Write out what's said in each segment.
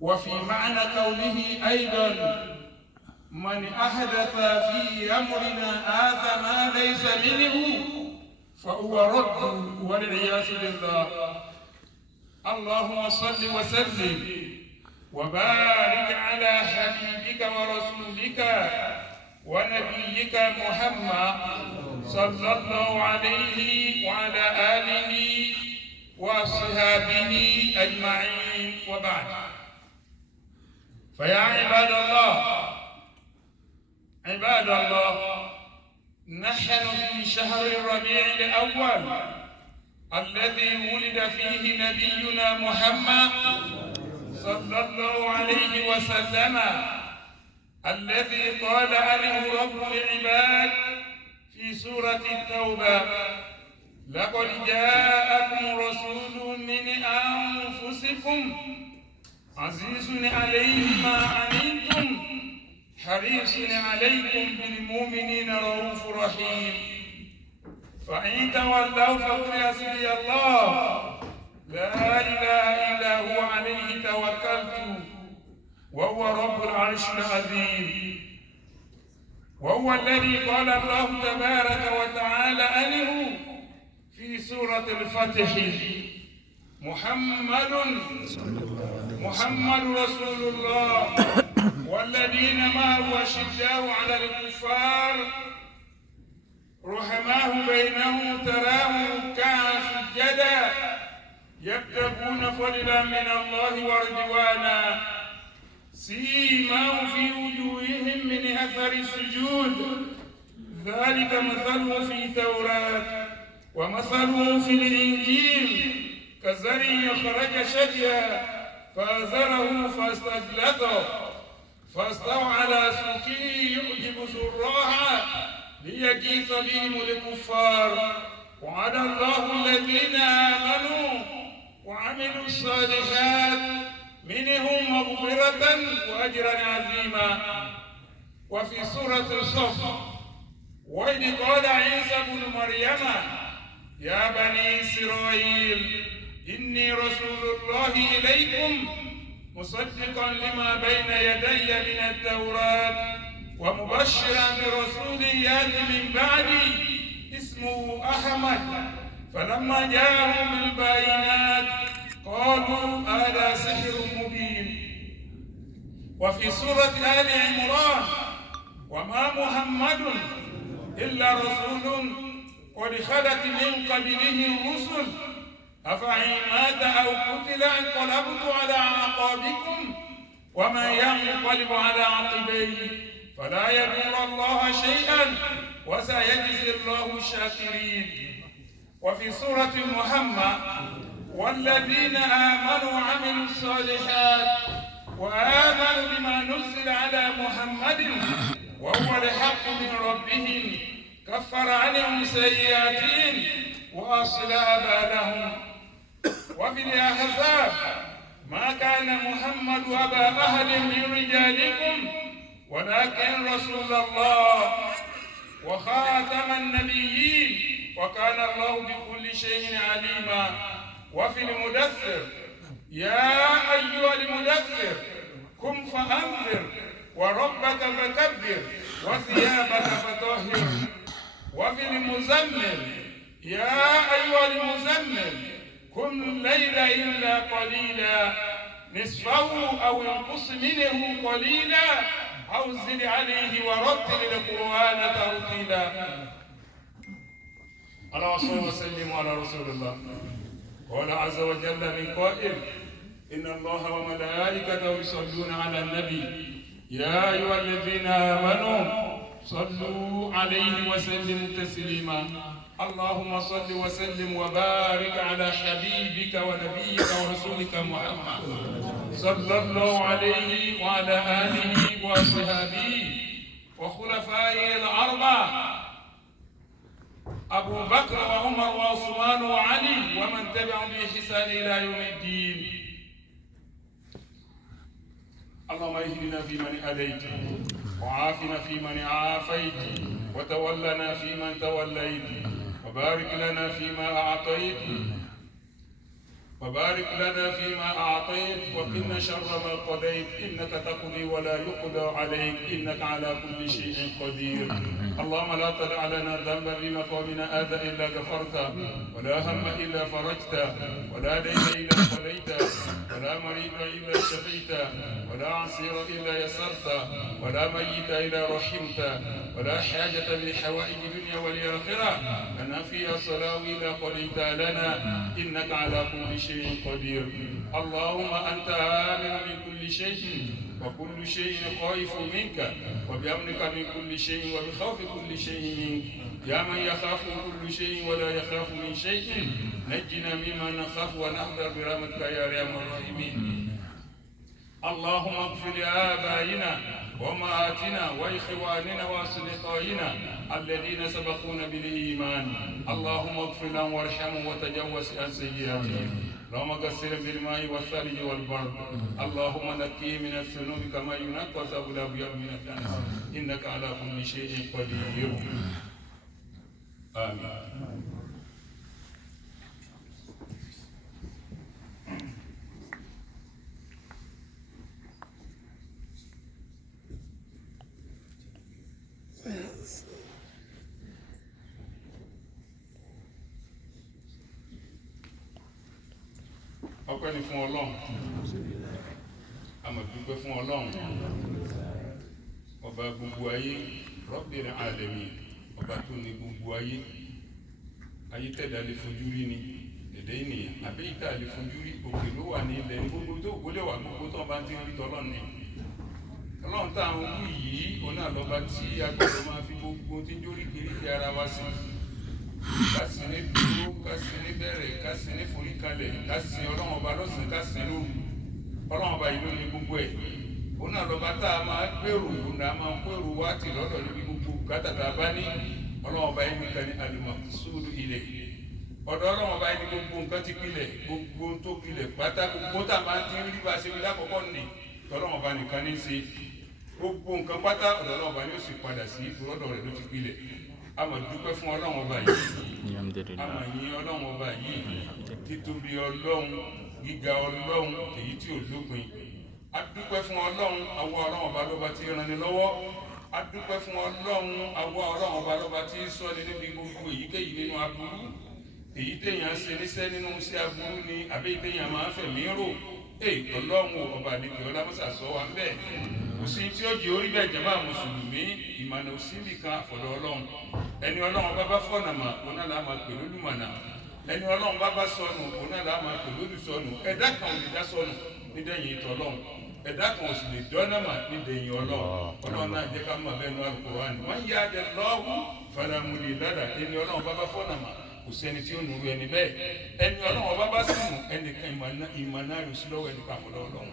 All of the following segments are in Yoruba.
وفي معنى قوله أيضا: من أحدث في أمرنا هذا ما ليس منه فهو رد، والعياذ بالله. اللهم صل وسلم وبارك على حبيبك ورسولك ونبيك محمد صلى الله عليه وعلى آله وصحبه أجمعين، وبعد. فيا عباد الله، نحن في شهر الربيع الأول الذي ولد فيه نبينا محمد صلى الله عليه وسلم، الذي قال عنه رب العباد في سورة التوبة: لقد جاءكم رسول من أنفسكم عزيز عليه ما عنتم حريص عليكم بالمؤمنين رؤوف رحيم. فإن تولوا فقل حسبي الله لا إله إلا هو عليه توكلت وهو رب العرش العظيم. وهو الذي قال الله تبارك وتعالى عنه في سورة الفتح: محمد رسول الله والذين معه أشداء على الكفار رحماء بينهم تراهم ركعا سجدا يبتغون فضلا من الله ورضوانا سيماهم في وجوههم من أثر السجود ذلك مثله في التوراة ومثله في الإنجيل كزرع أخرج شجرا فأزره فاستغلظه فاستوى على سوقه يعجب زراعا ليغيظ بهم الكفار. وعد الله الذين آمنوا وعملوا الصالحات منهم مغفرة وأجرا عظيما. وفي سورة الصف: وإذ قال عيسى ابن مريم يا بني إسرائيل إني رسول الله إليكم مصدقا لما بين يدي من التوراة ومبشرا برسول يأتي من بعدي اسمه أحمد. فلما جاءهم بالبينات قالوا هذا سحر مبين. وفي سورة آل عمران: وما محمد إلا رسول قد خلت من قبله الرسل أفإن مات أو قتل انقلبتم على أعقابكم ومن ينقلب على عقبيه فلا يضر الله شيئا وسيجزي الله الشاكرين. وفي سورة محمد: والذين آمنوا وعملوا الصالحات وآمنوا بما نزل على محمد وهو الحق من ربهم كفر عنهم سيئاتهم وأصلح بالهم. وفي الأحزاب: ما كان محمد أبا أحد من رجالكم ولكن رسول الله وخاتم النبيين وكان الله بكل شيء عليما. وفي المدثر: يا أيها المدثر قم فأنذر وربك فكبر وثيابك فطهر. وفي المزمل: يا أيها المزمل قم الليل إلا قليلا نصفه أو انقص منه قليلا أو زد عليه ورتل القرآن ترتيلا. اللهم صل وسلم على رسول الله. قال عز وجل من قائل: إن الله وملائكته يصلون على النبي يا أيها الذين آمنوا صلوا عليه وسلموا تسليما. اللهم صل وسلم وبارك على حبيبك ونبيك ورسولك محمد صلى الله عليه وعلى آله وصحبه وخلفائه الأربعة أبو بكر وعمر وعثمان وعلي ومن تبعهم بإحسان إلى يوم الدين. اللهم اهدنا فيمن هديت وعافنا فيمن عافيت وتولنا فيمن توليت وبارك لنا فيما أعطيت وبارك لنا فيما أعطيت وقنا شر ما قضيت إنك تقضي ولا يقضى عليك إنك على كل شيء قدير. اللهم لا تدع لنا ذنبا في مقامنا هذا إلا غفرته ولا هم إلا فرجته ولا دين إلا قضيته ولا مريض إلا شفيته ولا عسير إلا يسرته ولا ميت إلا رحمته ولا حاجة من حوائج الدنيا والآخرة لنا فيها صلاة إلا قضيت لنا إنك على كل شيء قدير. اللهم أنت آمن من كل شيء وكل شيء خائف منك وبأمنك من كل شيء وبخوف كل شيء منك يا من يخاف كل شيء ولا يخاف من شيء نجنا مما نخاف ونحذر برحمتك يا أرحم الراحمين. اللهم اغفر لآبائنا وأمهاتنا وإخواننا وأصدقائنا الذين سبقونا بالإيمان. اللهم اغفر لهم وارحمهم وتجاوز عن سيئاتهم. اللهم غسلهم بالماء والثلج والبرد. اللهم نقهم من الذنوب كما ينقى الثوب الأبيض من الدنس إنك على كل شيء قدير. آمين. Ọpẹ́ ni fún Ọlọ́run, a máa dúpẹ́ fún Ọlọ́run, ọba gbogbo ayé, Rabbil Alamin, ọba tó ní gbogbo ayé, ayé tẹ̀dá lè fojú rí ni, ẹ̀dẹ́ ènìyàn, àbí ìta lè fojú rí, òkè ló wà ní ilẹ̀ ní gbogbo tó gbólé wà gbogbo tó bá ti rí tọ́lọ́run ni. Ọlọ́run tá à ń wú yìí, òun náà lọ́ba tí a gbọ́dọ̀ máa fi gbogbo tí ń jórí kiri kí ara wa sí. Kásì ní dúró, kásì ní bẹ̀rẹ̀, kásì ní foríkalẹ̀, kásì Ọlọ́run ọba lọ́sàn-án, kásì lóru. Ọlọ́run ọba yìí ló ní gbogbo ẹ̀. Òun náà lọ́ba tá a máa gbèrò, òun náà máa ń gbèrò wá tì lọ́dọ̀ níbi gbogbo bùkátà tá a bá ní. Ọlọ́run ọba yìí nìkan ní al-maqsudu ilẹ̀. Ọ̀dọ̀ Ọlọ́run ọba yìí ní gbogbo nǹkan ti pilẹ̀, gbogbo tó pilẹ̀ pátá, gbogbo tá a máa ti rí bá a ṣe wí lákọ̀ọ́kọ́ nì. Ọlọ́run ọba nìkan ní í ṣe. Gbogbo nǹkan pátá ọ̀dọ̀ Ọlọ́run ọba yóò sì padà sí ìfowópamọ́ rẹ̀ ló ti pilẹ̀. A máa dúpẹ́ fún Ọlọ́run ọba yìí, a máa yìn Ọlọ́run ọba yìí, títóbi Ọlọ́run, gíga Ọlọ́run èyí tí ò lópin. A dúpẹ́ fún Ọlọ́run, àwa Ọlọ́run ọba lọ́ba tí ń ranni lọ́wọ́. A dúpẹ́ fún Ọlọ́run, àwa Ọlọ́run ọba lọ́ba tí ń ṣọ́ni níbi gbogbo èyíkéyìí nínú aburú. Èyí téèyàn ṣe níṣẹ́ nínú iṣẹ́ aburú ni àbí téèyàn máa ń fẹ̀mí rò. Ọlọ́run ọba àdìgbò ọlámọ́sà sọ wa bẹ́ẹ̀. Kò sí tí ó jẹ́ orí bẹ́ẹ̀ jẹ́ máa mùsùlùmí ìmọ̀nà òsínbì kan àfọ̀dọ̀ Ọlọ́run. Ẹni Ọlọ́run bá bá fọ̀nà mà òun náà la máa pè lólùmọ̀nà. Ẹni Ọlọ́run bá bá sọnù òun náà la máa pè lólùsọnù. Ẹ̀dá kan ò lè dá sọnù nídẹ̀yìn ìtọ́ Ọlọ́run. Ẹ̀dá kan ò sì lè dọ́nà mà nídẹ̀yìn Ọlọ́run. Ọlọ́run náà jẹ́ ká mọ̀ bẹ́ẹ̀ ní Al-Qur'an. Man yahdillahu fala mudilla lahu. Ẹni Ọlọ́run bá bá fọ̀nà mà kò sẹ́ni tí ó nù rú ẹni bẹ́ẹ̀. Ẹni Ọlọ́run bá bá sínú ẹnìkan ìmọ̀nà rẹ̀ sí lọ́wọ́ ẹnìkan àfọ̀dọ̀ Ọlọ́run.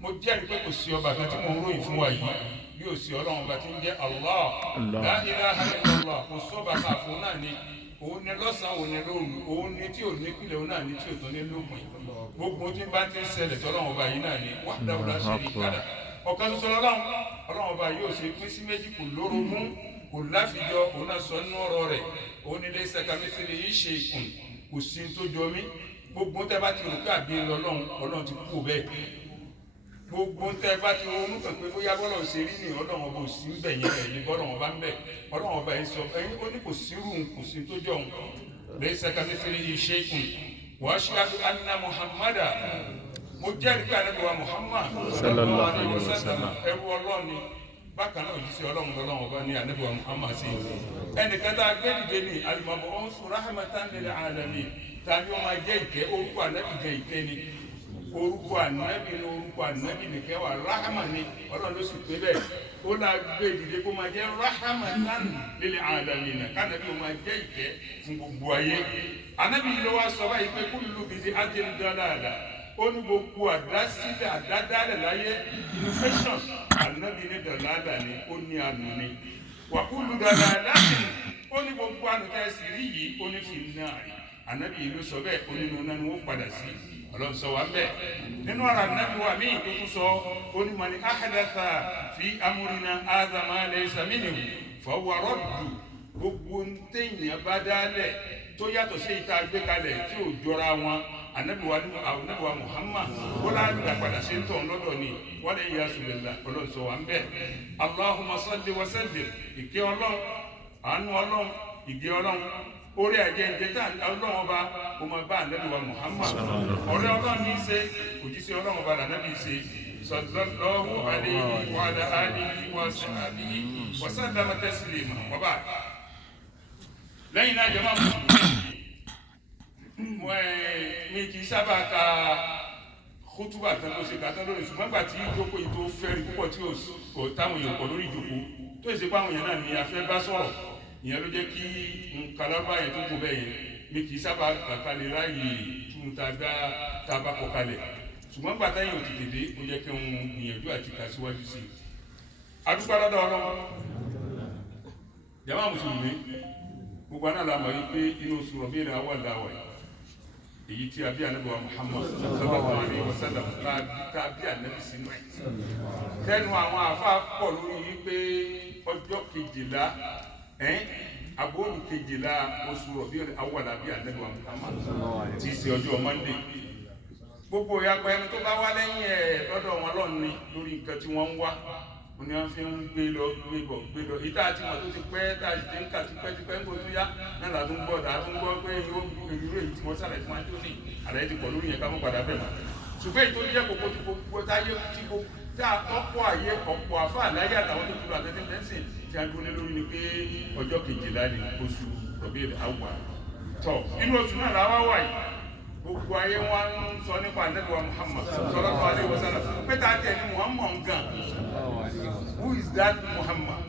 Mo jẹ́rìí pé kò sí ọba kan tí mo ń ròyìn fún wa yìí bí ó sí Ọlọ́run ọba tí ń jẹ́ Allah. La ilaha illallah, kò sọ́ba kan àfọ̀ náà ni òun ni lọ́sàn-án òun ni lóru, òun ni tí ò ní pìlẹ̀ òun náà ni tí ò tún ní lópin. Gbogbo tí bá ti ń ṣẹlẹ̀ tọ́lọ́run ọba yìí náà ni wahdahu la sharika lahu. Ọ̀kan ṣoṣo Ọlọ́run ọba yóò ṣe pín sí méjì, kò lórogún, kò láfijọ́, òun náà sọ nínú ọ̀rọ̀ rẹ̀, òun ni laysa kamithlihi shay'un, kò sí tó jọ mí. Gbogbo tẹ́ bá ti rò pé àbí Ọlọ́run ti kú bẹ́ẹ̀. Gbogbo tẹ bá ti ronú kan pé bóyá bọ́lọ̀ ṣe rí ni Ọlọ́run ọba ò sí ń bẹ̀ yẹn ẹ̀yìn bọ́lọ̀ ọba ń bẹ̀. Ọlọ́run ọba yìí sọ ẹ̀yìn ó ní kò sírù kò sí tó jọ òun. Laysa kamithlihi shay'un wa ashhadu anna Muhammadan. Mo jẹ́rìí pé ànábì wa Muhammad sallallahu alaihi wasallam ẹrú Ọlọ́run ni. Bákan náà òjíṣẹ́ Ọlọ́run ọba ní ànábì wa Muhammad sí. Ẹnìkan tá a gbé dìde ní al-mab'uth rahmatan lil alamin. Tàbí ó máa jẹ́ ìkẹ́, orúkọ ànábì jẹ́ ìkẹ́ ni. Orúkọ ànábì ní orúkọ ànábì nìkẹ́ wà ráhàmà ni Ọlọ́run ló sì pé bẹ́ẹ̀. Ó náà gbé ìdílé kó máa jẹ́ rahmatan lil alamin, kánàbí ó máa jẹ́ ìkẹ́ fún gbogbo ayé. Ànábì yìí ló wá sọ báyìí pé kullu bid'atin dalalah. Ó ní gbogbo àdásílẹ̀ àdádálẹ̀ láyé innovation ànábì ní dọ̀làdà ni ó ní àná ni. Wa kullu dalalatin, ó ní gbogbo ànúkẹ́ sì rí yìí ó ní fi náà rí. Ànábì yìí ló sọ bẹ́ẹ̀, ó nínú náà ni wọ́n padà sí. Ọlọ́run sọ wá bẹ́ẹ̀ nínú ọ̀rọ̀ ànábì wa míì tó tún sọ ó ní man ahdatha fi amrina hadha ma laysa minhu fahuwa raddu. Gbogbo téèyàn bá dálẹ̀ tó yàtọ̀ sí ìta gbé kalẹ̀ tí ò jọra wọn anabi wa Muhammad wala da padà ṣe tó lọ́dọ̀ ni wala ya subilla Ọlọ́run sọ wa nbe Allahumma salli wa sallim ìkẹ́ Ọlọ́run àánú Ọlọ́run ìgẹ́ Ọlọ́run orí ajẹ́ ta Ọlọ́run ọba ó máa bá anabi wa Muhammad ọ̀rẹ́ Ọlọ́run ní ṣe òjíṣẹ́ Ọlọ́run ọba anabi ṣe sallallahu alayhi wa ala alihi wa sahbihi wa sallama taslima wa ba'd lẹ́yìn náà jẹ́ máa mi kì í sábà ka kútúbà tán ló ṣe kàtán lórí ṣùgbọ́n gbà tí ìjókòó yìí tó fẹ́rí púpọ̀ tí ò táwọn èèyàn pọ̀ lórí ìjókòó tó ṣe pé àwọn èèyàn náà ni a fẹ́ bá sọ̀rọ̀ ìyẹn ló jẹ́ kí kàlábà yẹn tó kó bẹ́ẹ̀ yẹn mi kì í sábà kàkà lè ráàyè tún ta bá kọ kalẹ̀ ṣùgbọ́n gbà táyìn ò tètè dé ó jẹ́ kí n gbìyànjú àti kà síwájú sí i. adúgbò aládọ́ ọlọ́run jàmá mùsùlùmí gbogbo àná la mọ̀ yìí pé inú oṣù Rabiul Awwal èyí tí a bí ànábì wa Muhammad sallallahu alaihi wasallam tá a bí ànábì sínú ẹ̀. tẹnu àwọn àfa pọ̀ lórí wípé ọjọ́ kejìlá agbóhùn kejìlá oṣù Rabiul Awwal bí ànábì wa Muhammad tí í ṣe ọjọ́ Monday. gbogbo ìyàgbọ́ ẹni tó bá wá lẹ́yìn ẹ̀ lọ́dọ̀ wọn lọ́ọ̀ni lórí nǹkan tí wọ́n ń wá ni wọ́n fi ń gbé lọ ìta àti mọ̀ tó ti pẹ́ tá a ti ń kà tipẹ́ ń gbójú yá náà la tún gbọ́ tá a tún gbọ́ pé irú èyí tí wọ́n sàlẹ̀ fún wájú ní àlàyé ti pọ̀ lórí yẹn ká mọ́ padà bẹ̀ mọ́ ṣùgbọ́n èyí tó jẹ́ gbogbo tí gbogbo táyé tí ọ̀pọ̀ àyè ọ̀pọ̀ àfa àláyé àtàwọn tó dúró àtẹ́tẹ́ mẹ́sìn tí a dúró lé lórí ni pé ọjọ́ kejìlá ni oṣù Rabiul Awwal tọ̀ inú oṣù náà làwa wà yìí gbogbo ayé wa ń sọ nípa ànábì wa Muhammad sallallahu alaihi wasallam pé tá a tẹ̀ ní Muhammad gan. Who is that Muhammad?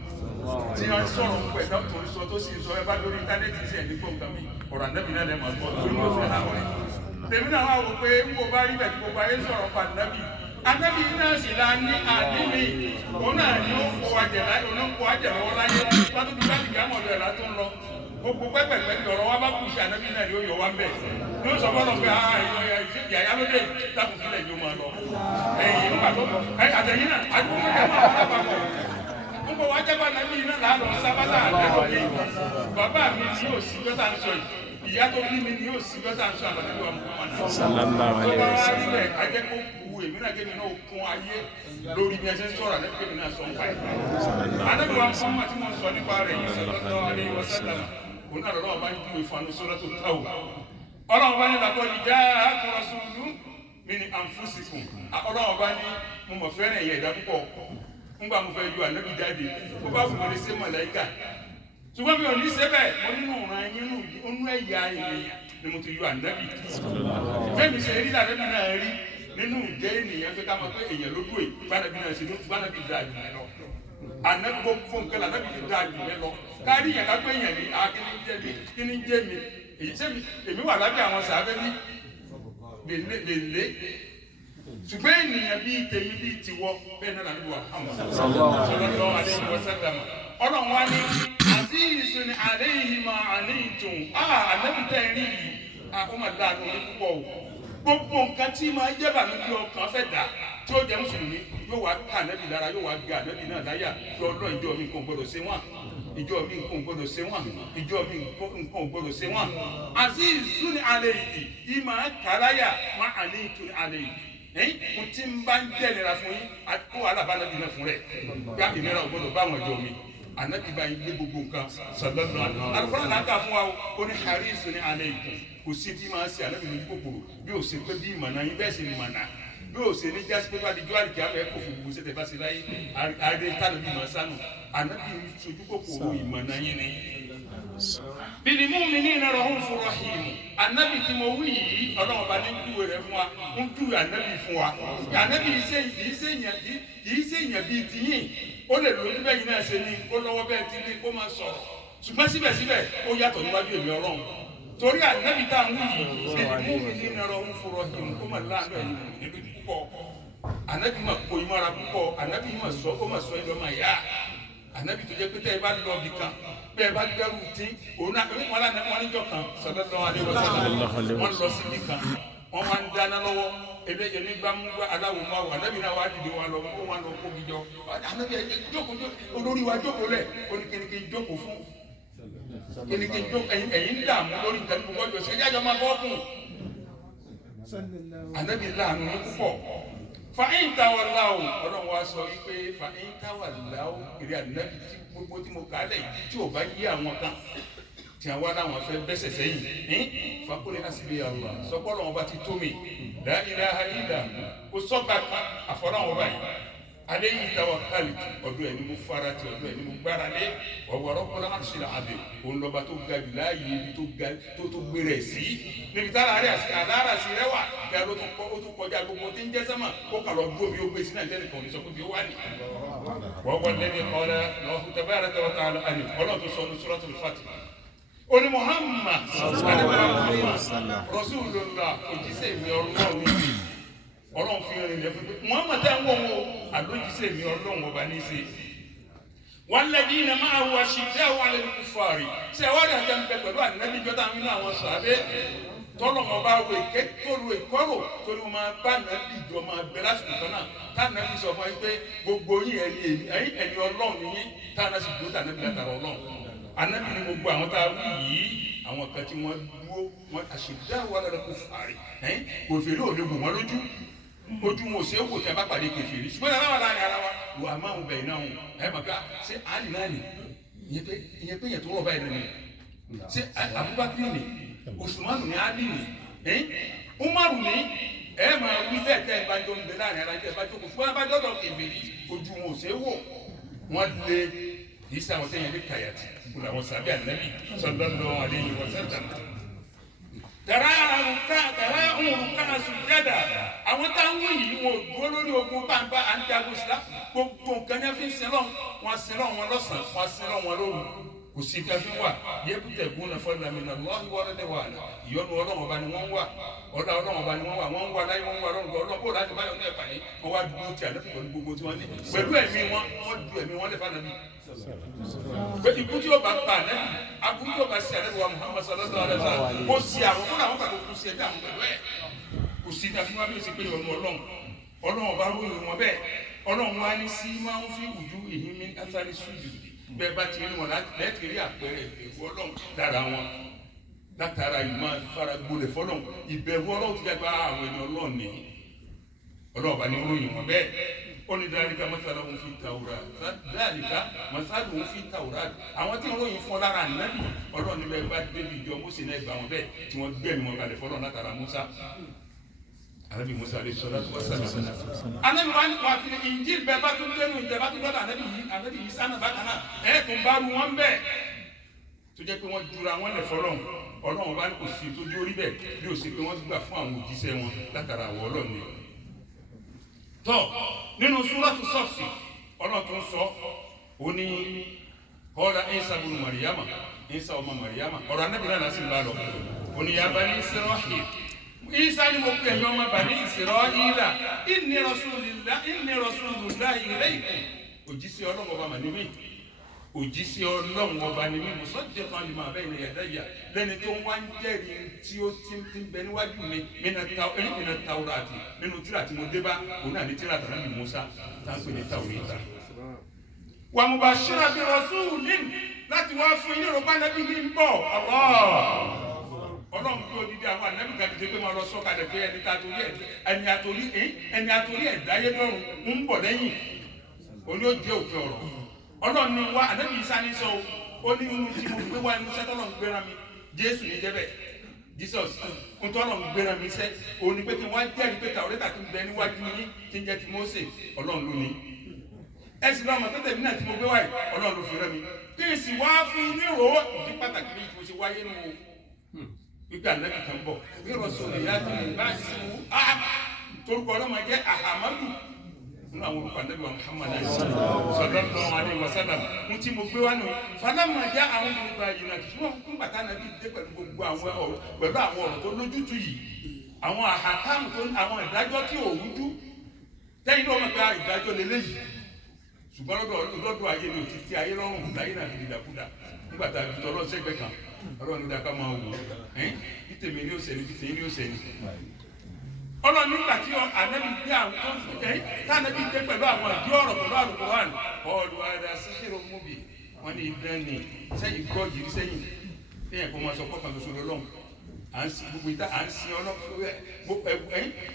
Tí wọ́n sọ̀rọ̀ ń pẹ̀ tó ń sọ tó sì sọ ẹ bá lórí íńtánẹ́ẹ̀tì sí ẹ̀ní gbọ̀ngàn mi ọ̀rọ̀ ànábì náà lẹ́mọ̀ gbọ́ tó ní oṣù náà wọlé. Tèmi náà wá wò pé ń bò bá rí bẹ̀ tí gbogbo ayé sọ̀rọ̀ pa ànábì. Ànábì náà sì la ní àdínì òun náà ni ó kó ajẹ̀ lọ́wọ́ láyé pátó bí láti gbà mọ̀ lọ́yẹ̀ látó ń lọ. Gbogbo pẹ́pẹ́pẹ́ ọ̀rọ̀ wa bá kù sí ànábì náà ni ó yọ wá ń bẹ̀. Ní ó sọ fọ́lọ́ pé yàyà ló dé dákun sílẹ̀ ni ó máa lọ. Ẹ̀yìn nígbà tó àtẹ̀yìn náà àdúgbò náà máa wà lápapọ̀. Nígbà wá jẹ́ bá nàbí iná làálọ̀ sábàtà àdẹ́kọ̀ọ́ mi. Bàbá mi ni yóò sí gbọ́tà ń sọ yìí. Ìyá tó bí mi ni yóò sí gbọ́tà ń sọ àbàdàbí wa mọ̀. Sallallahu alaihi wasallam. Tó bá rí bẹ́ẹ̀ ajẹ́ kó kú èmi náà kémi náà kún ayé lórí bí ẹ ṣe ń sọ̀rọ̀ àdẹ́kọ̀ọ́ kémi náà sọ ń pa ẹ̀. Àdẹ́kọ̀ọ́ wa Muhammad tí mo sọ nípa rẹ̀ yìí sallallahu alaihi wasallam. Òun náà lọ́wọ́ bá ń ju ìfanu Suratu Tawbah. Ọlọ́run bá ní laqad ja'akum rasulun min anfusikum. Ọlọ́run bá ní mo mọ̀ fẹ́ràn ẹ̀yẹ ìdá púpọ̀ ńgbà mo fẹ́ ju ànábì jáde kó bá fún mi lè ṣe màláíkà ṣùgbọ́n mi ò ní ṣe bẹ́ẹ̀ mo nínú ọ̀ràn yín nínú ẹ̀yà ènìyàn ni mo ti yọ ànábì bẹ́ẹ̀ mi ṣe rí ànábì náà rí nínú ìjẹ́ ènìyàn pé ká mọ̀ pé èèyàn ló dúró ìgbànábì náà ṣe ló gbànábì dáa jù mí lọ ànábì gbogbo nǹkan ànábì ti dáa jù mí lọ kárí yẹn ká pé èèyàn ní kíní jẹ́ mi èyí sẹ́mi èmi wà lábẹ́ àwọn sàábẹ́ ní lèlé ṣùgbọ́n ènìyàn bíi tèmi bíi tiwọ́ bẹ́ẹ̀ náà làbí wà sallallahu alaihi wasallam ọlọ́run wá ní azizun alayhi ma anittum ànábì tẹ́ rí yìí àkọ́mọ dáadọ́ ní púpọ̀ o gbogbo nǹkan tí máa jẹ́ bàmídìí ọkàn fẹ́ dà tí ó jẹ́ mùsùlùmí yóò wá ká ànábì lára yóò wá gbé ànábì náà láyà tí ọlọ́run ìjọ mi kò gbọdọ̀ ṣe wọ́n ìjọ mi nǹkan gbọdọ̀ ṣe wọ́n ìjọ mi nǹkan gbọdọ̀ ṣe wọ́n azizun alayhi ìmọ̀ kàráyà má anittum alayhi mo ti ń bá ń jẹ́nira fún yín kó alábàánábì náà fún rẹ̀ gbá ìnira ògbọ́dọ̀ bá àwọn ìjọ mi ànábì bá yín gbé gbogbo nǹkan sallallahu alaihi wasallam alukóra náà kà fún wa ó ní harisun alaykum kò sí tí máa ń ṣe ànábì lójú kòkòrò bí ó ṣe pé bí ìmọ̀nà yín bẹ́ẹ̀ ṣe ń mọ̀nà bí ó ṣe ní jásí pé bá di jọ́àlì kí á bẹ́ẹ̀ kó fún gbogbo ṣètẹ̀ bá ṣe láyé àdé tánàbì máa sánù ànábì sojú kòkòrò ìmọ̀nà yín ni. Bil mu'minina ra'ufur rahim ànábì tí mo wí yìí ọlọ́run bá ní júwe rẹ̀ fún wa ń júwe ànábì fún wa ànábì kìí ṣèyàn bíi tiyín ó lè lójú bẹ́ẹ̀ yìí náà ṣe ní ó lọ́wọ́ bẹ́ẹ̀ ti ní kó máa sọ̀rọ̀ ṣùgbọ́n síbẹ̀síbẹ̀ ó yàtọ̀ níwájú èmi ọlọ́run torí ànábì tá à ń wí yìí bil mu'minina ra'ufur rahim kó máa láàánú ẹ̀yìn níbi púpọ̀ ànábì máa kó ìmọ̀ra púpọ̀ ànábì máa sọ ẹ̀dọ́ máa yá ànábì tó jẹ́ pé tẹ́ ẹ bá lọ bì kan bẹ́ẹ̀ bá gbẹ́rù tí òun náà wọn lànà wọn níjọ kan sallallahu alaihi wasallam wọn lọ sí bì kan wọn máa ń dáná lọ́wọ́ eléyìí nígbà mú aláwọ̀ máa wà ànábì náà wà á dìde wọn lọ kó mi jọ ànábì jókòó olórí wa jókòó lẹ̀ oníkèéníkè jókòó fún kèéníkè jókòó ẹ̀yìn dààmú lórí nǹkan tó gbọ́dọ̀ ṣe ẹjọ́ máa fọ́ kùn ànábì láàánú ní púpọ̀ fàáyín táwọn láò ọlọ́run wa sọ wípé fàáyín táwọn láò eré ànábì tí gbogbo tí mo kà á lẹ̀ tí ò bá yé àwọn kan tí àwọn aláwọn fẹ́ bẹ́sẹ̀ sẹ́yìn fakúlẹ̀ àsìbí Allah sọpọ́lọ́ wọn bá ti tó mi la ilaha illa kò sọ́gbà àfọlọ́wọn báyìí alayhi tawakkaltu ọdún ẹni mo fara ti ọdún ẹni mo gbára lé wa rabbul arshil azim òun lọ́ba tó ga jù láàyè ibi tó ga tó gbére sí níbi tára rẹ̀ àlára sí rẹ̀ wà kí a ló tún kọjá gbogbo tí ń jẹ́ sẹ́mà kó kàlọ́ dúró bí ó gbé sí nàìjíríà nìkan ní sọ pé bí ó wà ní. wa huwa alladhi qala Allahu tabaraka wa ta'ala àní ọlọ́run tó sọ ní suratul Fatiha oni Muhammad Rasulullah òjíṣẹ́ mi ọlọ́run ọlọ́run fi rìn lẹ́fún pé Muhammad ẹ̀ ń wọ̀ wọ́n àlójíṣẹ́ mi ọlọ́run ọba ní í ṣe walladhina ma'ahu ashidda'u 'ala al-kuffari ṣe wá rí àtẹ̀ ń bẹ pẹ̀lú ànábì jọ́tà nínú àwọn sàbẹ̀ tọ́lọ̀ wọn bá wo èké tó lu ìkọ́rò tó ní wọn máa bá nàbí ìjọ máa bẹ lásìkò kan náà tánàbí sọ fún yín pé gbogbo yín ẹni ọlọ́run nìyí tánàbí sì dúró tánàbí látara ọlọ́run ànábì ni gbogbo àwọn tá a wí yìí àwọn kan tí wọ́n dúró wọn ashidda'u 'ala al-kuffari kò fèrè ò lè wò wọ́n lójú ojú wọn ò ṣe é wò tẹ́ bá pàdé kèfèrí ṣùgbọ́n ẹ̀ láwọn láàrin ara wa lò á máa ń bẹ̀ náà ẹ̀ mọ̀ ká ṣé àlì náà nì ìyẹn pé yẹn tó rọ̀ báyìí náà nì ṣé Abubakar nì Usmanu ní Ali nì Umaru ní ẹ̀ máa wí bẹ́ẹ̀ tẹ́ ẹ bá jọ ń bẹ láàrin ara tẹ́ ẹ bá jókòó ṣùgbọ́n ẹ bá jọ́dọ̀ kèfèrí ojú wọn ò ṣe é wò wọ́n lé yìí sí àwọn tẹ́yìn lé kàyàtì kó làwọn sàbẹ̀ Ànábì sallallahu alaihi wasallam tẹ̀rẹ́ òun ká sùjádà àwọn táwọn yìí wọn ò dúró lórí ogun báńbá à ń jagun sílá gbogbo nǹkan ní fi ń sinlọ wọn sinlọ wọn lọ́sàn wọn sinlọ wọn lóru kò sí ká fi wà yẹ́bùtẹ̀ gún náà fọ́nà mi náà lọ́wọ́ wọlé wà ìyọnu Ọlọ́run ọba ni wọ́n wà ọ̀dà Ọlọ́run ọba ni wọ́n wà láyé wọ́n wà lọ́run Ọlọ́run kó láti báyọ̀ náà pàdé wọ́n wá dúró tí àdébù pẹ̀lú gbogbo tí wọ́n ní pẹ̀lú ẹ̀mí wọn ju ẹ̀mí wọn lè fa nàbí. pé ikú tí ó bá pa ànábì aburú tí ó bá sí ànábì wa Muhammad sallallahu alaihi wasallam kó sí àwọn kó làwọn pàdé kó sí ẹgbẹ́ àwọn pẹ̀lú ẹ̀ kò sí ká fi wá bí ó sì pé ìwọ̀n Ọlọ́run ọba ròyìn wọn bẹ́ẹ̀ Ọlọ́run wa ní sí máa ń fi ojú ìhín mi athari sujud bẹ́ẹ̀ bá ti rí wọn láti rí àpẹẹrẹ ìbẹ̀wò Ọlọ́run lára wọn látara ìmọ̀ fara gbolẹ̀ fọlọ́run ìbẹ̀wò Ọlọ́run ti dàgbà àwọn ènìyàn Ọlọ́run ní Ọlọ́run bá ní ròyìn wọn bẹ́ẹ̀ ó ní dáríkà masalahum fi Tawrat dáríkà masalahum fi Tawrat àwọn tí wọ́n ròyìn fún ọ lára ànábì Ọlọ́run níbẹ̀ bá débi ìjọ Mósè náà gbà wọn bẹ́ẹ̀ tí wọ́n gbẹ̀mí wọn kalẹ̀ fọlọ́run látara Musa Ànábì Musa alayhi salatu wa salam Ànábì wa fi Injil bẹ́ẹ̀ bá tún lẹ́nu ìjẹba tún lọ́dọ̀ Ànábì yìí sánà bákan náà ẹ̀ tún bá ru wọn bẹ́ẹ̀ tó jẹ́ pé wọ́n jura wọn lẹ̀ fọlọ́run Ọlọ́run bá ní kò sí tó jó rí bẹ́ẹ̀ bí ó sì pé wọ́n gbà fún àwọn òjíṣẹ́ wọn látara àwọ̀ Ọlọ́run ni. tọ́ nínú Suratu Saff Ọlọ́run tó ń sọ ó ní qala Isa ibn Maryama Isa ọmọ Maryama ọ̀rọ̀ Ànábì náà lásìkò bá lọ ó ní ya bani Isra'il Isa ni mo pè ní ọmọ Bani Isra'ila inni rasulullahi ilaykum òjíṣẹ́ Ọlọ́run ọba mà ní mí òjíṣẹ́ Ọlọ́run ọba ni mí musaddiqan lima bayna yadayya lẹ́ni tó ń wá ń jẹ́rìí tí ó ti ń bẹ níwájú mi mina Tawrati nínú tírà tí mo dé bá òun náà ní tírà tàbí mi Musa tá ń pè ní Tawrata. wa mubashiran bi rasulin láti wá fún yín rògbà nàbí mi ń bọ̀ Ọlọ́run tó dídí àwọn ànábì kan ti pé máa lọ sọ́kalẹ̀ pé ẹni àtòrí ẹ̀dáyé lọ́run ń bọ̀ lẹ́yìn òní ó jẹ́ òpin ọ̀rọ̀ Ọlọ́run ni wá ànábì Ìsá ní sọ ó ní inú tí mo gbé wá inú sẹ́tọ́ Ọlọ́run gbéra mi Jésù ní jẹ́bẹ̀ Jesus ń tọ́ Ọlọ́run gbéra mi sẹ́ òun ni pé kí wọ́n jẹ́rìí pé Tàórátà ti bẹ níwájú yín tí ń jẹ́ ti Mósè Ọlọ́run ló ní ẹ sì lọ́mọ pé tèmi náà tí mo gbé wáyé Ọlọ́run ló fi rẹ́ mi kí n sì wá fún un ní ìró ìdí pàtàkì bí mo ti wáyé nù wípé ànábì kan bọ̀ bí Rasulullah yá ti bá sí torúkọ Ọlọ́run jẹ́ Ahamadu nínú àwọn olùkọ́ ànábì wa Muhammad sallallahu alaihi wasallam mo tí mo gbé wá nù falamma já àwọn olùkọ́ yìí náà tí wọ́n ń bàtà náà bí dé pẹ̀lú gbogbo àwọn ọ̀rọ̀ pẹ̀lú àwọn ọ̀rọ̀ tó lójútu yìí àwọn àhàkámù tó àwọn ìdájọ́ tí ò rújú tẹ́yìn náà wọ́n gba ìdájọ́ lélẹ́yìí ṣùgbọ́n lọ́dọ̀ ayé ni òtítí ayé lọ́rùn láyé náà fi dìdàkudà nígbà tá a fi tọ́ lọ́sẹ̀gbẹ̀ kan Ọlọ́run nígbà ká máa wò bí tèmi ní òsèlú bí tèmi ní òsèlú Ọlọ́run nígbà tí ànábì gbé àwọn tó ń fún tánàbí dé pẹ̀lú àwọn ìdí ọ̀rọ̀ pẹ̀lú Al-Qur'an ọ̀lù àdá sihrun mubin wọn ní ìdán ni sẹ́yìn gbọ́ yìí sẹ́yìn lẹ́yìn kó máa sọ pọ́kàn tó sọ̀rọ̀ lọ́hùn à ń sin gbogbo ìta à ń sin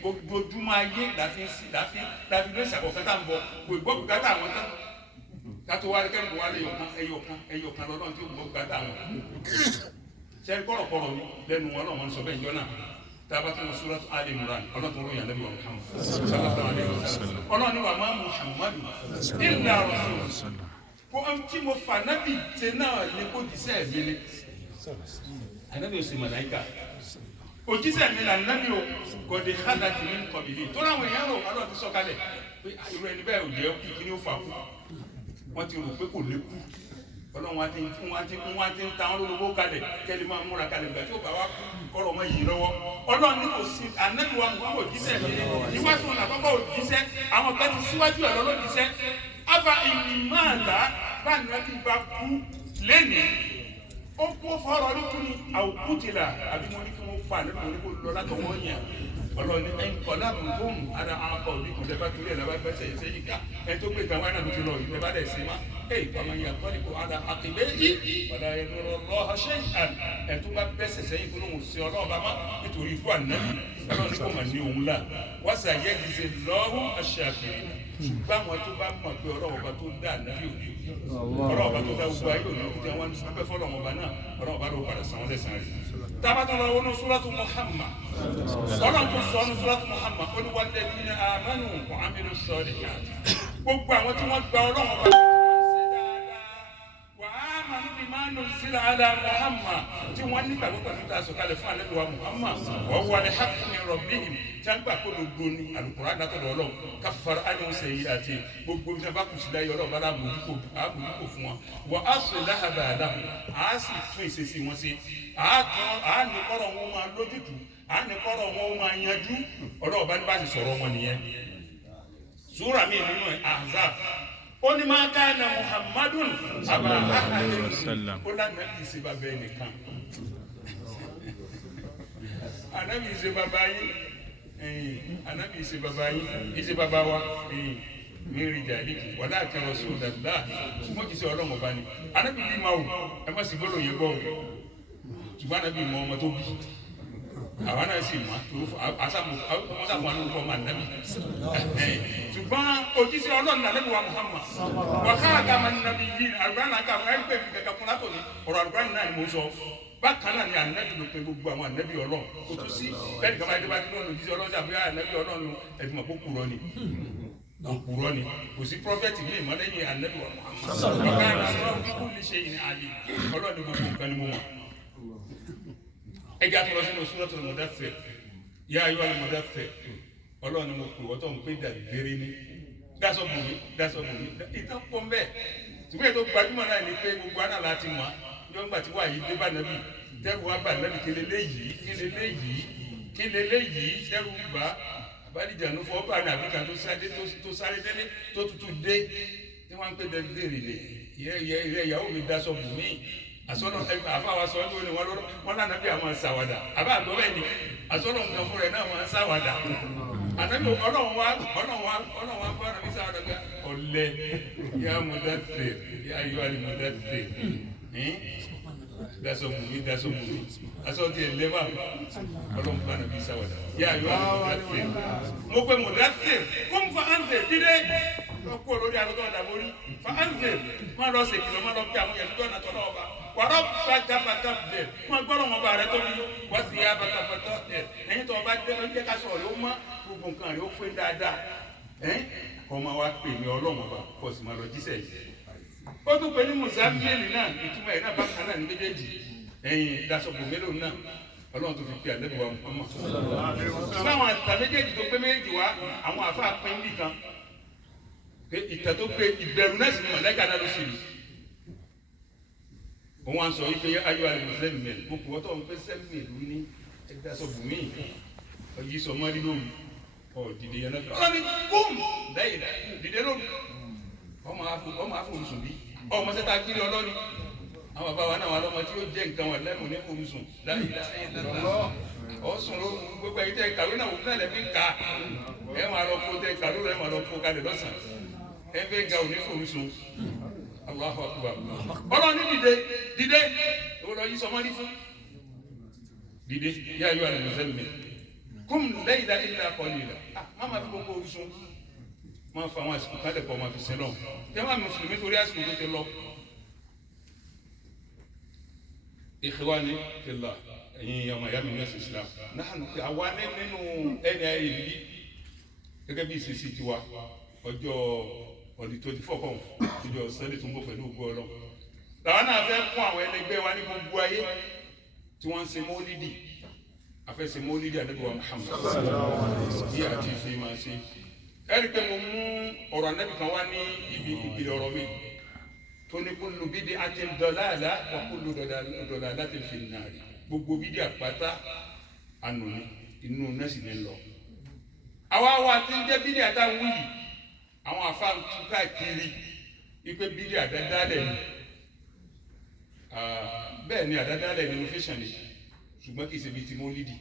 gbogbo ojúmọ́ ayé láfi ló ṣàkóso kátà ń bọ̀ gbogbo kátà àwọn tán kátó wálé kẹ́rin wálé ẹyọkan lọ́dọ̀ tí ó gbọ́ kátà àwọn sẹ́yìn kọ̀rọ̀kọ̀rọ̀ ni lẹ́nu wọn náà wọ́n sọ bẹ́ẹ̀ jọ́nà tábàtì wọn Suratu Ali Imran ọlọ́tún ló yàn lẹ́bi wọn Muhammad sallallahu alaihi wasallam ọlọ́ni wà má Muhammadu illa rasul kó tí mo fà nábì tẹ náà ní kó jíṣẹ́ mi ni ànábì òsì màláíkà òjíṣẹ́ mi là nábì o gọ̀dé hádà tì mí kọ̀bìlì tó láwọn èèyàn rò ọlọ́run ti sọ̀kalẹ̀ pé irú ẹni bẹ́ẹ̀ ò jẹ́ kú kí ni ó fà kú wọ́n ti rò pé kò lè kú ọlọ́run wa ti ń ta wọn lólobó kalẹ̀ kẹ́lẹ́ máa múra kalẹ̀ gbà tí ó bá wá kú kọ́rọ̀ ọmọ yìí lọ́wọ́ ọlọ́run ní kò sí ànábì wa kò jíṣẹ́ mi níwájú ọ̀nà àkọ́kọ́ òjíṣẹ́ àwọn kan ti síwájú ẹ̀ lọ́lọ́ jíṣẹ́ afa ìmáàdá bá nàbí bá kú lẹ́nìí ó kú fọ́ọ̀rọ̀ ọdún ní àwòkútìlà àbí mo ní kí wọ́n pa àlẹ́ mo ní kó lọ látọ̀ wọ́n yàn ọlọ́ni ẹ̀yin kọ́lá bùtùm ara àwọn akọ̀ òbí kùn tẹ́fà torí ẹ̀ lọ́wọ́ gbẹ́sẹ̀ yìí sẹ́yìn ká ẹ̀ tó gbé kan wáyé náà ló ti lọ yìí tẹ́fà dẹ̀ sí ma ẹ̀yìn kọ́ máa yà kọ́lí kó ara àkìlẹ́ yìí padà ẹ̀ lọ́rọ̀ lọ́ ṣẹ́ ẹ̀ tó bá bẹ́sẹ̀ sẹ́yìn kó lóhùn sí ọlọ́ọ̀bá má nítorí ikú ànábì ọlọ́ni kò mà ní òun là wọ́n sì àyẹ́ kì í ṣe lọ́rùn aṣàkiri ṣùgbọ́n àwọn tó bá mọ̀ pé ọlọ́ọ̀bá tó dá ànábì òde ọlọ́ọ̀bá tó dá gbogbo ayé òde òde wọn ní sọ́pẹ́ fọlọ́ọ̀bá náà ọlọ́ọ̀bá ló padà sàn wọ́n lẹ́sàn rẹ̀ tábàtàn lọ wọnú Suratu Muhammad ọlọ́run tó sọ ọ́nù Suratu Muhammad ó ní walladhina amanu wa amilu salihati gbogbo àwọn tí wọ́n gba ọlọ́run ọba wa amanu bima nuzila ala Muhammad tí wọ́n ní gbàgbọ́ pẹ̀lú tá a sọ̀kalẹ̀ fún àlẹ́ wa Muhammad wa huwa al-haqqu min rabbihim tí wọ́n gbà kó gbogbo ní Al-Qur'an látọ̀dọ̀ ọlọ́run kaffara anhum sayyi'atihim gbogbo bí wọ́n bá kù sí láyé ọlọ́run bá láàbùkù fún wọn wa aslaha balahum á sì tún ìṣesí wọn sí àánú kọ́rọ̀ wọn máa lójútùú àánú kọ́rọ̀ wọn máa yanjú ọlọ́run bá ní bá ti sọ̀rọ̀ wọn nìyẹn súrà mi nínú Ahzab ó ní máa kana Muhammadun àbá ahadin ó lánàá kì í ṣe bàbá ẹnìkan ànábì ṣe bàbá yín ànábì ṣe bàbá yín ìṣe bàbá wa miri jaliki walakin rasulullah ṣùgbọ́n kì í ṣe ọlọ́run ọba ni ànábì bí máa wò ẹ má sì gbọ́dọ̀ yẹn gbọ́ o ṣùgbọ́n ànábì mọ ọmọ tó bí àwọn náà sì mọ àṣàfún àlùkò ọmọ ànábì ṣùgbọ́n òjíṣẹ́ ọlọ́run nàbí wa Muhammad wàhálà gàmà nàbí yìí àlùkò náà kà fún ẹgbẹ́ mi kẹ̀kẹ́ fún látòní ọ̀rọ̀ àlùkò náà ni mo sọ bákan náà ni ànábì ló pe gbogbo àwọn ànábì ọlọ́run kò tún sí bẹ́ẹ̀ni kàmá ẹni bá ti lọ́nà òjíṣẹ́ ọlọ́run àbí ànábì ọlọ́run ẹ̀dùnmọ̀ kó kúrọ́ ni òkúrọ́ ni kò sí prọfẹ̀tì ní ìmọ̀lẹ́yìn ànábì wa Muhammad wàhálà kúkú ní ṣe ìní àlè ọlọ́run gbogbo nǹkan ni mo mọ̀ ẹgbẹ́ àtúrọ̀ sínú Suratul Mudaththir yá ayọ́ al-Mudaththir ọlọ́run ni mo pè wọ́tọ̀ ń pè dàgbére ní dásọ̀bùnmí ìtàn pọ̀ ń bẹ́ẹ̀ ṣùgbọ́n ètò gbajúmọ̀ náà ni pé gbogbo àná láti mọ̀ nígbà tí wàá yí dé bá nàbì tẹ́rù wá bá nàbì kí leléyìí tẹ́rù bá àbádìjànú fọ́ bá ní àbíkà tó sáré délé tó tutù dé tí wọ́n ń pè dàgbére lè ìrẹ́ ìyàwó mi dásọ̀bùnmí asọ́nà àfáwà sọ ẹgbẹ́ òní wọn lánàá bí àwọn ṣàwàdà àbá àgbọ̀ bẹ́ẹ̀ ni asọ́nà nǹkan fúnra ẹ̀ náà wọn ṣàwàdà ànábì ọlọ́run wa bá nàbí ṣàwàdà gbà ọ̀lẹ́ yá Mudaththir yá ayọ́ àlè Mudaththir dasọ̀mùmí asọ́ ti ẹ̀ lẹ́wà ọlọ́run bá nàbí ṣàwàdà yá ayọ́ àlè Mudaththir mo pe Mudaththir kó n fa àǹtẹ̀ dídé lọ́kọ́ lórí àgọ́tọ̀ ọ̀dàbórí fa àǹtẹ̀ má lọ sí ìkìlọ̀ má lọ pé àwọn yẹn tó ọ̀nà tọ́lọ́ ọba wàrọ̀ bá jáfàtà bẹ̀ wọ́n gbọ́dọ̀ wọn bá rẹ tóbi wọ́n sì yá bàtà fàtà ẹ̀ ẹ̀yin tó ọba jẹ́ ká sọ̀rọ̀ yóò má gbogbo nǹkan rẹ̀ ó fẹ́ dáadáa ọmọ wa pè ní ọlọ́run ọba kò sì máa lọ jíṣẹ́ yìí ó tún pè ní mùsàmìlì náà ìtumọ̀ ẹ̀ náà bákan náà ní méjèèjì dasọ̀bù mélòó náà ọlọ́run tó fi pe àlẹ́ wa mọ́ sáwọn àtà méjèèjì tó pé méjèèjì wá àwọn àfa pín bí kan ìtà tó pé ìbẹ̀rù náà sì ní mọ̀lẹ́kà náà ló sì rí òun wá ń sọ wípé ayọ̀ àlẹ́ mùsẹ́mìlì mo kù wọ́tọ̀ ń pẹ́ sẹ́mìlì ní dasọ̀bù mí ọyí sọ mọ́ nínú dìde yẹn náà ọlọ́ni bùm lẹ́yìn dìde lóru ọmọ afọ̀nsùn bí ọmọ sẹ́ta kiri ọlọ́ni àwọn bàbá wa náà wà lọ́mọ tí ó jẹ́ nǹkan wà lẹ́mù ní fòmùsùn láyé ọ̀sùn ló gbogbo ẹ̀yìn tẹ́ kàwé náà òkúta lẹ́bí ń ka ẹ̀ máa lọ kó tẹ́ kàló rẹ̀ máa lọ kó kalẹ̀ lọ́sàn ẹ̀ fẹ́ ga òní fòmùsùn Allahu Akbar ọlọ́ni dìde ìwọ lọ yí sọmọ́lí fún dìde yá ayọ́ al-muzammil qum layla illa qalila má ma fi gbogbo orí sùn má fa àwọn àsìkò kálẹ̀ pọ̀ má fi sin lọ tẹ́wọ́n mùsùlùmí torí àsìkò tó ti lọ. ikhwani fillah ẹ̀yin ọmọ ìyá mi ní ẹ̀sìn Islam náà àwa nínú ẹni ayé yìí gẹ́gẹ́ bí ìṣesí tiwa ọjọ́ ọ̀dì 24 kan ọjọ́ Sunday tó ń bọ̀ pẹ̀lú ògbó Ọlọ́run làwọn náà fẹ́ fún àwọn ẹlẹgbẹ́ wa ní gbogbo ayé tí wọ́n ń ṣe mọ́lídì afẹ́ṣe mọ́lídì Ànábì wa Muhammad bí àti ṣe máa ṣe ẹ̀rí pé mo mú ọ̀rọ̀ Ànábì kan wá ní ibi ìpìlẹ̀ ọ̀rọ̀ mi tó ní kullu bid'atin dalalah wa kullu dalalatin fin nar gbogbo bídí àpáta ànú ni inú náà sì ní lọ. àwa wa ti ń jẹ́ bídí àtàwọn yìí àwọn àfáà tún káàkiri wípé bídí àdádálẹ̀ ni bẹ́ẹ̀ ni àdádálẹ̀ ni innovation ni ṣùgbọ́n kì í ṣe bíi ti mọ́lídì.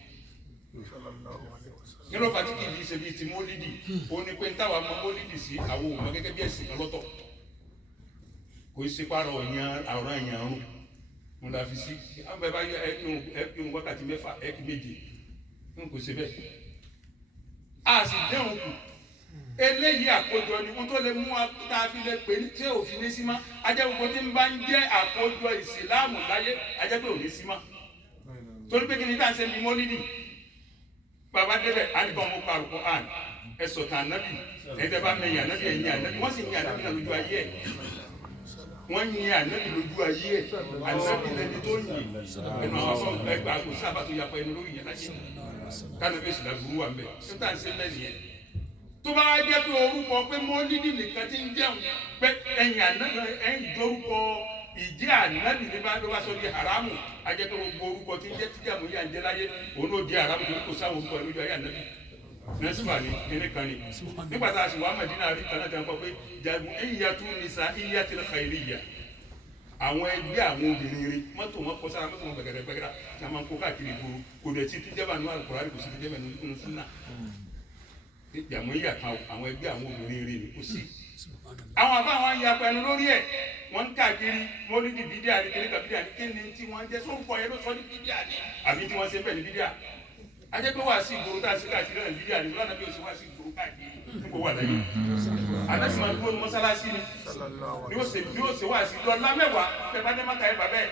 nínú ọ̀fà tí kì í ṣe bíi ti mọ́lídì ó ní pé táwa mọ mọ́lídì sí àwọn òmọ gẹ́gẹ́ bí ẹ̀sìn kan lọ́tọ̀ kò í ṣe pààrọ̀ àwòrán ẹ̀yàn ọ̀run mo la fi sí àwọn bá yọ ẹkùn wákàtí 6 ẹkùn 7 n kò ṣe bẹ́ẹ̀ a sì dẹ́hùn kù eléyìí àkójọ ni wọ́n tó lè mú ta fi lè pè ní tí òfin ní símá ajẹ́ gbogbo tí ń bá ń jẹ́ àkójọ ìsìláàmù láyé ajẹ́ pé ò ní símá torí pé kí ni tá à ń ṣe bí mọ́lídì bàbá débẹ̀ àdìgbọ́n mo pa àrùkọ àn ẹ sọ̀tà ànábì ẹ̀dẹ́ bá mẹ́yìn ànábì ẹ̀yìn ànábì wọ́n sì yin ànábì náà lójú ayé ẹ̀ wọ́n yin ànábì lójú ayé ẹ̀ ànábì lẹni tó yin ẹnu àwọn afọ ẹgbàá kò sábà tó yapa ẹnu lórí yẹn láyé kánàbì ìsìlá burú wa mbẹ ṣé tá à ń ṣe lẹ́yìn yẹn tó bá wá jẹ́ pé orúkọ pé mọ́lídì nìkan ti ń jẹun pé ẹ̀yìn ànábì ẹ̀yìn dórúkọ ìjẹ́ ànábì ní bá ló bá sọ di haramu ajẹ́ pé gbogbo orúkọ tí ń jẹ́ tíjà mọ́ yà ń jẹ́ láyé òun ló di haramu torí kò sáwọn orúkọ lójú ayé ànábì nẹ́sùmá ni kíní kan ni nígbà tá a sì wá Mẹ́dínà rí kan náà tẹ́ ń kọ́ pé jagun iyyatu nisaiyatil khairiyya àwọn ẹgbẹ́ àwọn obìnrin rí mọ́tò wọn kọ́ sára mọ́tò wọn gbẹgẹdẹgbẹgẹdà tí a máa ń kó káàkiri ìgboro kò dẹ̀ tí tíjẹ́bà ní Al-Qur'ani kò sí tíjẹ́bà nínú súnà ìyàmọ́ ìyà kan àwọn ẹgbẹ́ àwọn obìnrin rí ni kò sí. àwọn àbá wọn ya pẹ̀lú lórí ẹ̀ wọ́n ń káàkiri mọ́lídì bídíà ní kíní kan bídíà ní kíni tí wọ́n jẹ́ sórúkọ yẹn ló sọ ní bídíà ní àbí tí wọ́n ṣe bẹ́ẹ̀ ní bídíà ajẹ́ pé wá sí ìgboro tá a ṣe káàkiri náà bídíà ní lọ́nà bí o ṣe wá sí ìgboro káàkiri nígbò wà lẹ́yìn àdásí máa dúró ní mọ́sálásí ni bí ó ṣe wá sí dọ́là mẹ́wàá bẹ́ẹ̀ bá dé Mákà ẹ̀ bàbẹ́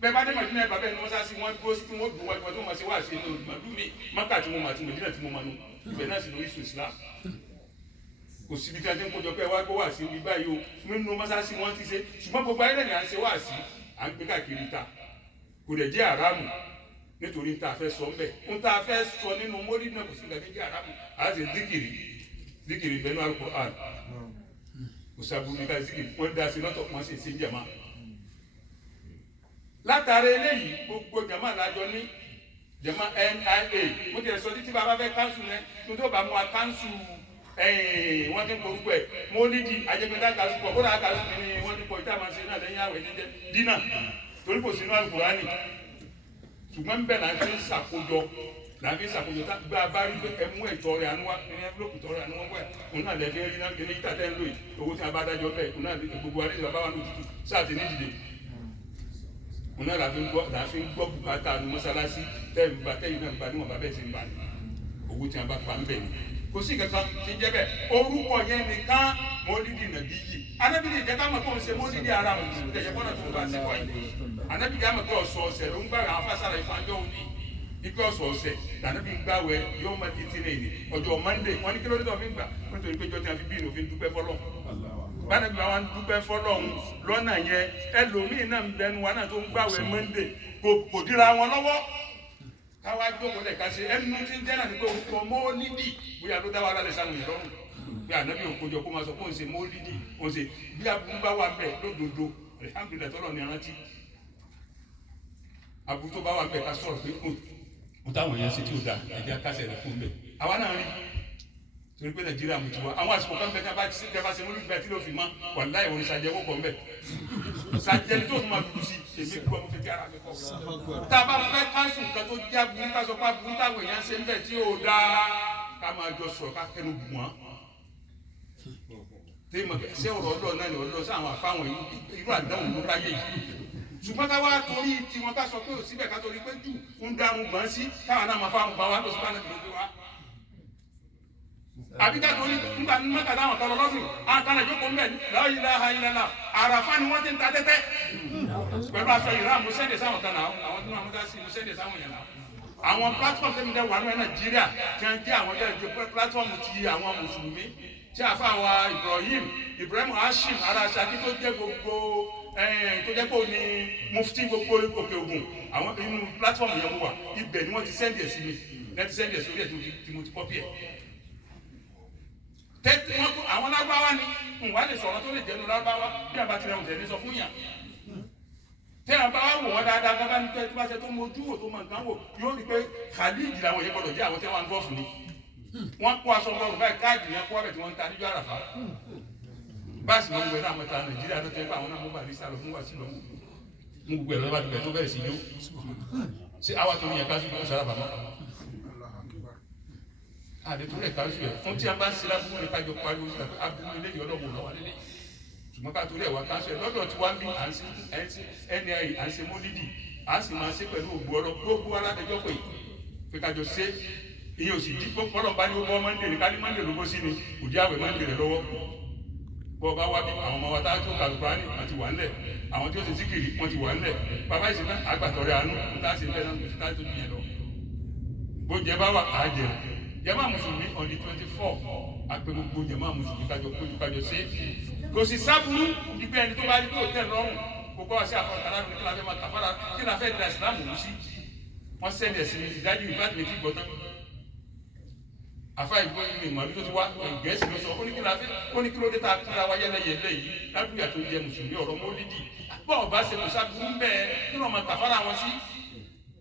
bẹ́ẹ̀ bá dé Mádínà ẹ̀ bàbẹ́ ní mọ́sálásí wọ́n dúró sí tí wọ́n dùn wájú wọn tó máa ṣe wá sí inú ìmọ̀lúmi Mákà tí mo mà tí Mádínà tí mo mà nù ibẹ̀ náà sì lórí ìsù Islam kò síbi tí a ti ń kójọ pé wá gbọ́ wá sí ibi báyìí o nínú mọ́sálásí wọ́n ti ṣe ṣùgbọ́n gbogbo ayé lẹ́yìn à ń ṣe wá sí à ń gbé káàkiri ta kò dẹ̀ jẹ́ àrámù nítorí ń ta fẹ́ sọ ńbẹ̀ ń ta fẹ́ sọ nínú mọ́lì náà kò sí nǹkan jẹ́ àrámù à ń ṣe díkìrì bẹ́ẹ̀ ní Al-Qur'an kò sábúrú ká díkìrì wọ́n dá sí lọ́tọ̀ wọ́n sì ṣe ń jàmá. látàrí eléyìí gbogbo jàmá lájọ ní jàmá NIA mo ti sọ títí bàbá fẹ́ káńsù rẹ tó tó bá mú wa káńsù wọ́n ti ń porúkọ ẹ̀ mọ́lídì ajẹ́pẹ́tà káńsù pọ̀ kódà káńsù ni wọ́n ti pọ̀ ìta máa ṣe náà lẹ́yìn àwẹ̀ jíjẹ dínà torí kò sínú Al-Qur'ani ṣùgbọ́n bẹ́ẹ̀ náà fi ń ṣàkójọ tá gbé abárí pé ẹmú ẹ̀tọ́ rẹ̀ ànúwá ní ẹ̀fúlọ́pù tọ́ rẹ̀ ànúwá wẹ̀ òun náà lẹ́fẹ́ rí náà kéde yíta tẹ́ ń lò yìí owó tí a bá dájọ́ bẹ́ẹ̀ òun náà gbogbo adé ìjọba wà lójútù sáà ti ní dìde òun náà láfi ń gbọ́ bùkátà nu mọ́sálásí tẹ́ ń ba tẹ́yìn náà ń ba níwọ̀n bá bẹ́ẹ̀ ṣe ń ba ní owó tí a bá pa ń bẹ̀ ni kò sí kankan ti jẹ́ bẹ́ẹ̀ orúkọ yẹn nìkan mọ́lídì nàbí yìí anábìlì ìjẹ́ká mọ̀ kó ń ṣe mọ́lídì ara mọ̀ tẹ̀yẹ kọ́nà tó bá ṣe wáyé anábìlì àmọ̀ kó ọ̀sọ̀ ọ̀sẹ̀ ló ń gbà àwọn afásàrà ìfàjọ́ òní ikú ọ̀sọ̀ ọ̀sẹ̀ lànàbí ń gbàwẹ̀ yóò máa di tìǹẹ̀ ní ọjọ́ Monday wọ́n ní kí ló dé tó fi ń gbà nítorí pé jọ́tí a fi bí ìnù fi ń dúpẹ́ fọ́lọ́ bánàbí wa ń dúpẹ́ fọ́lọ́ lọ́nà yẹn ẹlòmíín náà ń bẹnu wa náà tó ń gbàwẹ̀ Monday kò dira wọn lọ́wọ́ káwá jókòó lẹ̀ ká ṣe ẹnu tí ń jẹ́ náà ní pé orúkọ mọ́lídì bóyá ló dá wa lálẹ́ sáwọn ìrọ̀rùn bí ànábì òkòjọ kó máa sọ kó ń ṣe mọ́lídì ó ń ṣe bí aburú bá wà bẹ́ẹ̀ lódodo alhamdulilayi tọ́lọ̀ ní arántí aburú tó bá wà bẹ́ẹ̀ ká sọ̀rọ̀ pé ó táwọn yẹn ṣe tí ó da ẹ̀jẹ̀ kásẹ̀ rẹ̀ fún bẹ́ẹ̀ àwa náà rí torí pé Nàìjíríà mú ti wá àwọn àsìkò kan bẹ́ẹ̀ tí a bá ṣe mọ́lídì bẹ́ẹ̀ tí ló fi mọ́ wàláhì òun ṣàjẹ́ wọ́pọ̀ mbẹ́ ṣàjẹ́ tó tún máa dùn sí èmi gbọ́ mo fi ti ara mi kọ́ tá a bá fẹ́ káńsù nǹkan tó já burú ká sọ pé burú táwọn èèyàn ṣe ń bẹ̀ tí ó da ká máa jọ sọ̀rọ̀ ká kẹnu bù wọ́n tí mo ṣe ọ̀rọ̀ ọlọ́ọ̀ náà ni ọlọ́ọ̀ sáwọn àfáwọn irú àdáhùn ló bá yé yìí ṣùgbọ́n ká wá torí tiwọn ká sọ pé ò síbẹ̀ ká torí pé jù ń darun gbọ̀n sí káwọn náà máa fa àrùn bá wa lọ́sùn bá náà gbé wa. àbí ká torí nígbà mẹ́ta táwọn kan lọ lọ́sùn àwọn kan náà jókòó mbẹ́ la ilaha illallah àràfá ni wọ́n ti ń ta tẹ́tẹ́ pẹ̀lú aṣọ ìrà mo sẹ́ndẹ̀ sáwọn kan náà àwọn tí wọ́n mú dá sí mo sẹ́ndẹ̀ sáwọn yẹn náà. àwọn platform tẹ́mi dẹ́ wà ní Nàìjíríà tí wọ́n jẹ́ àwọn jẹ́ platform ti àwọn mùsùlùmí tí a fa wa Ibrahim Hashim ara Ṣakí tó jẹ́ gbogbo tó jẹ́ pé ó ní mufti gbogbo Òkè Ògùn àwọn inú platform yẹn mo wà ibẹ̀ ni wọ́n ti sẹ́ndì ẹ̀ sí mi lẹ́tí sẹ́ndì ẹ̀ sórí ẹ̀ tí mo ti kọ́pì ẹ̀. àwọn lágbáwá ni wà lè sọ̀rọ̀ tó lè jẹ́nu lágbáwá bí a bá ti rẹ̀ òjẹ̀ ní sọ fún yàn. tẹ́ a bá wá wò wọ́n dáadáa gbọ́dá ní tẹ́ tó bá ṣe tó mojú wò tó mọ̀ nǹkan wò yóò rí pé Khalid làwọn yẹn gbọ́dọ̀ jẹ́ àwọn tẹ́ wọn gọ́ọ̀fù ni. wọ́n kó aṣọ ọgbọ́n báyìí káàdì yẹn kó ọbẹ̀ tí wọ́n ń ta níjọ́ àràfá. báàsì wọn gbẹ náà mẹ́ta Nàìjíríà tó tẹ́ pé àwọn náà mú bàrí sálọ fún wa sí lọ mú gbẹ lọ́wọ́ àdúgbò tó bẹ̀rẹ̀ sí yó ṣé àwa tó yẹ ká sí fún sára bàmọ́. àdètò rẹ̀ ká sí ẹ̀ fún tí a bá ń ṣe lábúrò ní kájọ pariwo abúlé lẹ́yìn ọlọ́wọ́ lọ́wọ́ lélẹ̀ ṣùgbọ́n ká torí ẹ̀ wá ká sí ẹ̀ lọ́dọ̀ tí wá ń bí NIA à ń ṣe mólídì à ń sì máa ṣe pẹ̀lú ògbó ọlọ́ gbogbo aládẹjọ́ pé kájọ ṣe ìyẹn ò sì dí pọ́lọ́ bá ní ó bọ́ mọ́ndé ní kálí mọ́ndé ló bó sí ni kò dí àwẹ̀ mọ́ndé rẹ̀ lọ́wọ́ bọ́ bá wá bí àwọn ọmọ wa tá a tó kàlùkùránì wọ́n ti wà ńlẹ̀ àwọn tí ó ti síkìrì wọ́n ti wà ńlẹ̀ bàbá ìsìn náà àgbàtọ̀rẹ́ àánú kò tá a ṣe bẹ́ẹ̀ náà kò sí tá a tó yẹn lọ. bó jẹ bá wà á jẹ jàmá mùsùlùmí on the 24 àpè gbogbo jàmá mùsùlùmí kájọ péjú kájọ ṣe kò sì sábúrú ìgbẹ́ ẹni tó bá rí pé òtẹ́ lọ́rùn kò bá wá sí àfọ̀nkàrà ní kí la fẹ́ máa kàfàrà kí la fẹ́ da ìsìlámù wù sí wọ́n sẹ́ni ẹ̀sìn ìdájú ìfàdìmẹ́tì gbọ́tán afa ìgbó ní ìmọ̀ àdúgbò tí wá Gẹ̀ẹ́sì ló sọ ó ní kí la fẹ́ ó ní kí ló dé tá a kúra wa yẹlẹyẹlẹ yìí lábúyà tó jẹ mùsùlùmí ọ̀rọ̀ mọ́lídì bọ́ọ̀ bá ṣe kò sábúrú ń bẹ́ẹ̀ kí ló máa kàfàrà wọn sí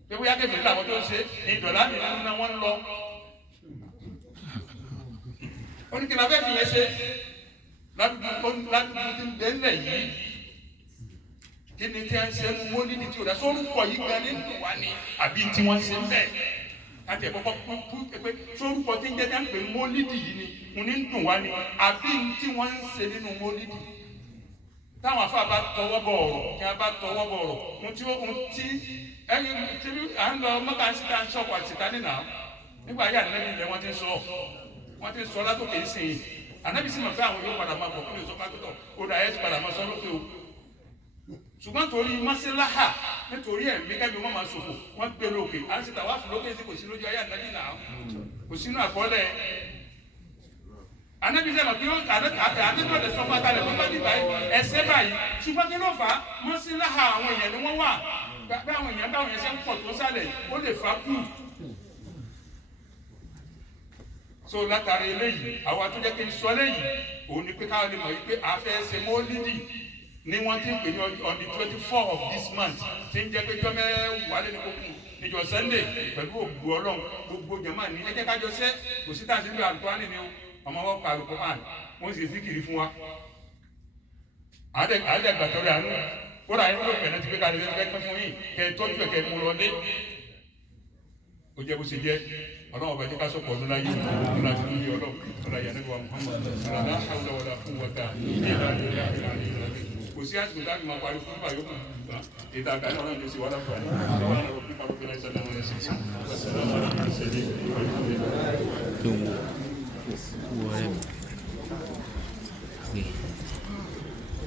pé bóyá kẹfìrí làwọn tó ń ṣe ìdọ̀lá nìkan náà wọ́n ń lọ ó ní kí la fẹ́ fi yẹn ṣe ládùúgbò tí ń bẹ́ẹ̀ yìí kí ni tí a ń ṣe ń mọ́lídì tí ò dá sórúkọ yìí gan nínú wa ni àbí tí wọ́n ń ṣe ń bẹ́ẹ̀ láti ẹ̀kọ́ pé sórúkọ tí ń jẹ́ dáńpé mólídì yìí ni mo ní ń dùn wá ni àbí tí wọ́n ń ṣe nínú mólídì táwọn afá bá tọwọ́ bọ̀ ọ̀rọ̀ kí a bá tọwọ́ bọ̀ ọ̀rọ̀ ohun tí ẹyin tí à ń lọ mọ́ká sí ká ń sọ̀kọ̀ àti ìta nínà nígbà ayé ànábì ilẹ̀ wọ́n ti sọ látòkè ń sìn ànábì sì mọ̀ pé àwọn yóò padà máa bọ̀ kúrò sọ pátó ó dà ẹ́ ti padà máa sọ lókè o ṣùgbọ́n torí mọ́síláhà nítorí ẹ̀mí kẹ́mi wọ́n máa ṣòfò wọ́n gbé lókè à ń ṣe tàwa fún lókè tí kò sí lójú ayé ànábì náà kò sínú àkọọ́lẹ̀ ànábì sẹ́mọ̀ kí àdéjọ́ lè sọ fún akalẹ̀ fún báyìí ẹsẹ̀ báyìí ṣùgbọ́n kí ló fà á mọ́síláhà àwọn èèyàn ni wọ́n wà bí àwọn èèyàn báwọn yẹn ṣe ń pọ̀ tó sálẹ̀ ó lè fà á kù. so látàrí eléyìí àwa tó jẹ́ kí n sọ léyìí òun ni pé káwọn lè mọ̀ yìí pé a fẹ́ ṣe mọ́lídì ní wọ́n ti ń pè ní on the 24 of this month tí ń jẹ́ pé jọ́ mẹ́wàá lé ní kókù níjọ́ Sunday pẹ̀lú ògbó Ọlọ́run gbogbo jẹ̀mọ́ ní ẹ jẹ́ kájọ ṣe kò sí táàsì nílò Al-Qur'ani ni o ọmọ wọn kọ Al-Qur'ani wọ́n sì síkìrì fún wa àádẹ́gbàtọ́rẹ́ àánú ó rà yín ló pẹ̀lú ti pé ká lè fẹ́ pẹ́ fún yín kẹ́ ẹ tọ́jú ẹ̀ kẹ́ ẹ mú lọ dé ó jẹ́ bó ṣe jẹ́ Ọlọ́run ọba jẹ́ ká sọ̀pọ̀ ọdún láyé ọdún láti lórí Ọlọ́run ọ̀la ìyànẹ́bí wa Muhammad la hawla wala quwwata illa billah kò sí àsìkò táàbì máa parí fún báyọ̀ kù ètò àgbáyé ọ̀rọ̀ ìlú sí wàhálà fún àyè àwọn ọ̀rọ̀ pípa ló fi láì sọ́dọ̀ àwọn ẹ̀sìn sí.